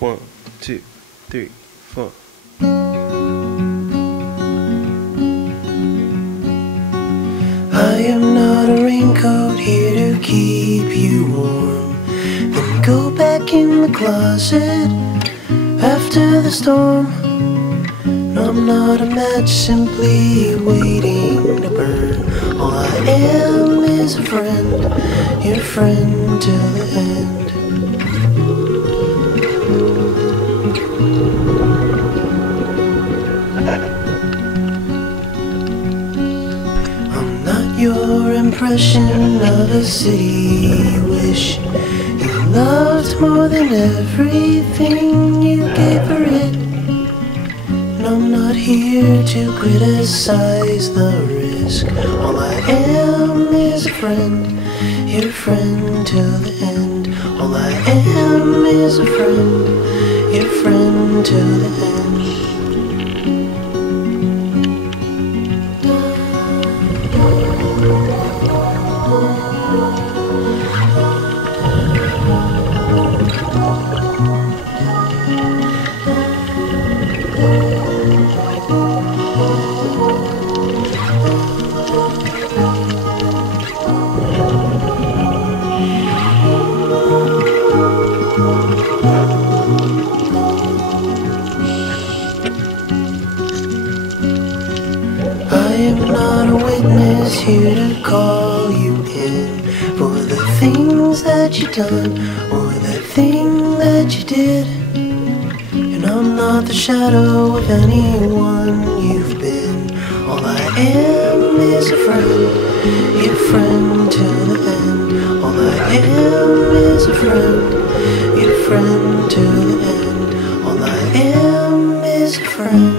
1, 2, 3, 4. I am not a raincoat here to keep you warm. Then go back in the closet after the storm. No, I'm not a match simply waiting to burn. All I am is a friend, your friend till the end. I'm not your impression of a city you wish you loved more than everything you gave for it. And I'm not here to criticize the risk. All I am is a friend, your friend till the end. All I am is a friend, your friend till the end. I am not a witness here to call you in for the things that you done or the thing that you did. And I'm not the shadow of anyone you've been. All I am is a friend, your friend till the end. All I am is a friend, your friend till the end. All I am is a friend.